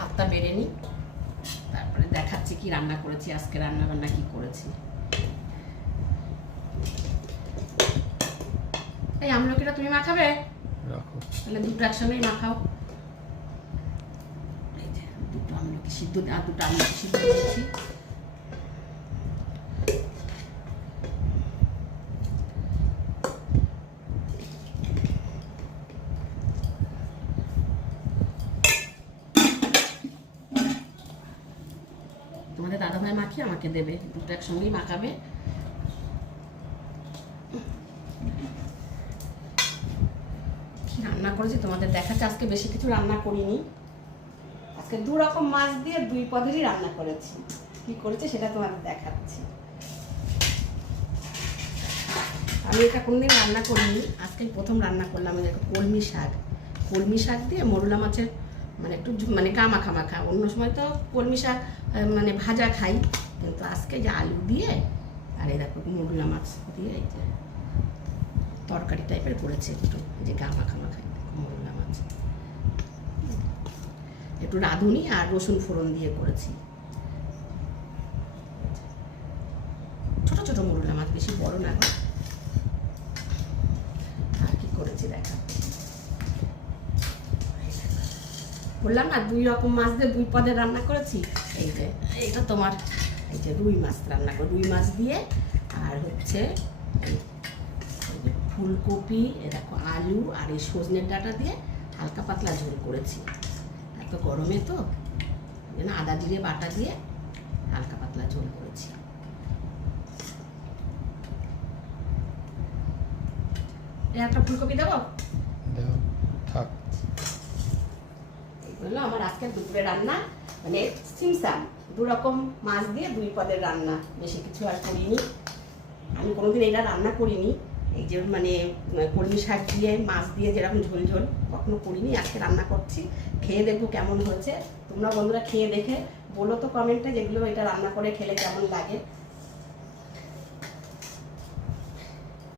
ভাতটা বেড়ে নিই, তারপরে দেখাচ্ছি কি রান্না করেছি আজকে, রান্না বান্না কি করেছি। এই আমলকিটা তুমি মাখাবে? রাখো। তাহলে দুটো একসঙ্গেই মাখাও। এই যে দুটো আমলকি সিদ্ধ, আর দুটো আমলকি সিদ্ধ দিয়েছি। তোমাদের দাদাভাই মাখিয়ে আমাকে দেবে, দুটো একসঙ্গেই মাখাবে। কি রান্না করেছি তোমাদের দেখাচ্ছি। আজকে বেশি কিছু রান্না করিনি, আজকে দু রকম মাছ দিয়ে দুই পদেরই রান্না করেছি। কি করেছি সেটা তোমাদের দেখাচ্ছি। আমি এটা কোনদিন রান্না করিনি, আজকে প্রথম রান্না করলাম। দেখো কলমি শাক, কলমি শাক দিয়ে মরুলা মাছের মানে একটু মানে গা মাখা মাখা। অন্য সময় তো কলমি শাক মানে ভাজা খাই, কিন্তু আজকে যে আলু দিয়ে আর এই দেখো মরুলা মাছ দিয়ে এই যে তরকারি টাইপের করেছে, একটু যে গা মাখা মাখা মরুলা মাছ, একটু রাঁধুনি আর রসুন ফোড়ন দিয়ে করেছি। ছোট ছোট মরুলা মাছ, বেশি বড় না। আর কি করেছি দেখা, বললাম না দুই রকম মাছ দিয়ে দুই পদের রান্না করেছি। এই যে এইটা তোমার এই যে রুই মাছ রান্না করে, রুই মাছ দিয়ে আর হচ্ছে ফুলকপি, এ দেখো আলু আর এই সজনের ডাঁটা দিয়ে হালকা পাতলা ঝোল করেছি। এত গরমে তো আদা জিরে বাটা দিয়ে হালকা পাতলা ঝোল করেছি। একটা ফুলকপি দেবো? দাও, থাক। এগুলো আমার আজকে দুপুরে রান্না, মানে সিমসাম দু রকম মাছ দিয়ে দুই পদের রান্না, বেশি কিছু আর করিনি। আমি কোনোদিন এটা রান্না করিনি, এই যে মানে কলমি শাক দিয়ে মাছ দিয়ে যেরকম ঝোল ঝোল কখনো করিনি, আজকে রান্না করছি। খেয়ে দেখবো কেমন হয়েছে। তোমরা বন্ধুরা খেয়ে দেখে বলো তো কমেন্টে, যেগুলো এটা রান্না করে খেলে কেমন লাগে।